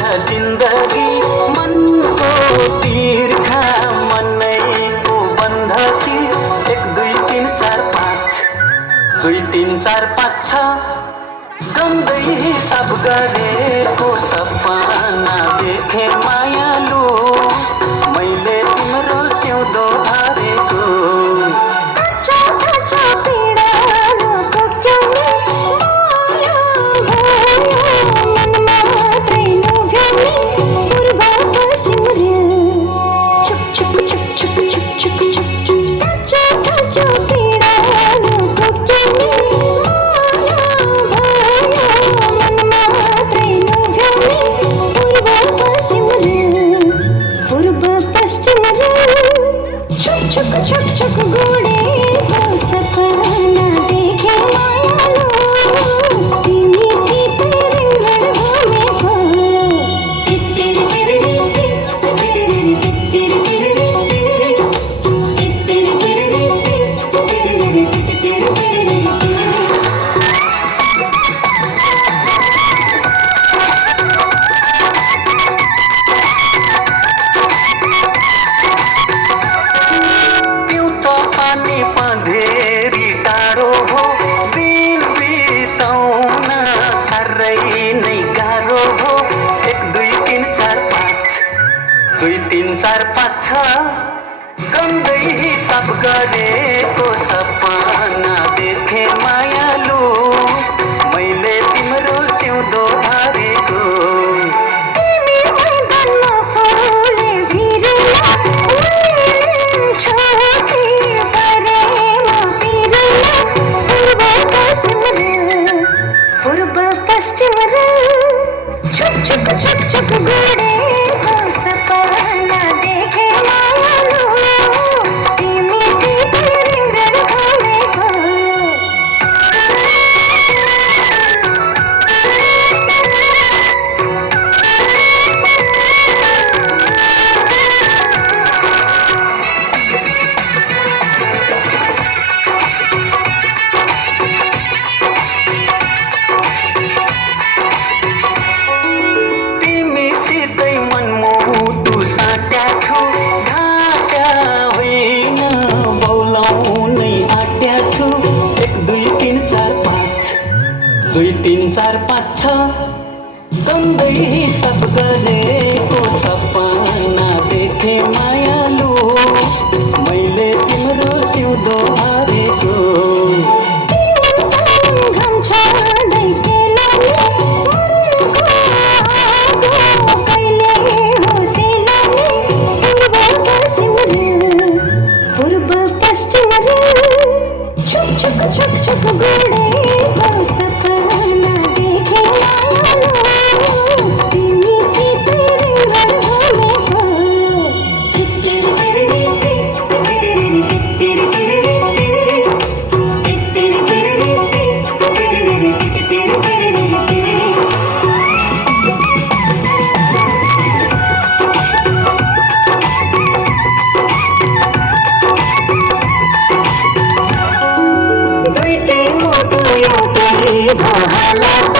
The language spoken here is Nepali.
जिन्दगी मनको तिर्खा मनैको बन्ध तीर 1 2 3 4 5 2 3 4 5 6 गन्दै हिसाब गरेको सपना देखे मायालु मैले तिम्रो सिउँदो हारेको पँधेरी टाढो हो दिन बिताउन साह्रै नै गाह्रो हो 1 2 3 4 5 2 3 4 5 6 गन्दै हिसाब गरेको सपना देखे मायालु मैले तिम्रो सिउँदो हारेको दुई तीन चार पाँच छ गन्दै हिसाब गरेको सपना देखे मायालु मैले तिम्रो सिउँदो हारेको Bye.